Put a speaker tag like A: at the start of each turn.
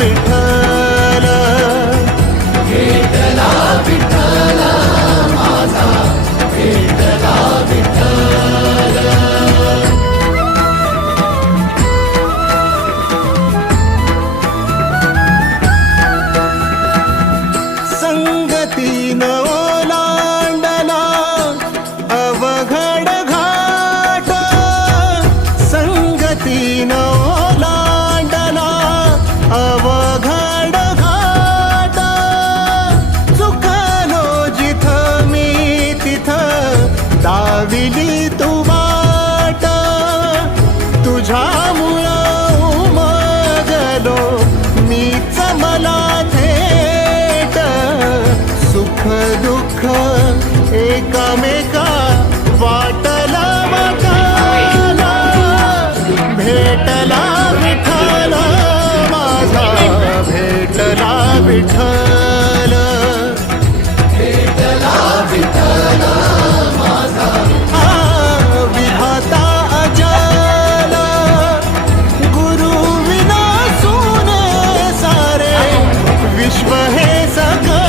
A: विठ्ठल दाविली तू वाट. तुझ्या मुळं उमगलो मीच मला थेट. सुख दुःख एकामेका वाटला वाटाला भेटला विठ्ठल माझा. भेटला विठ्ठल. ऐसा का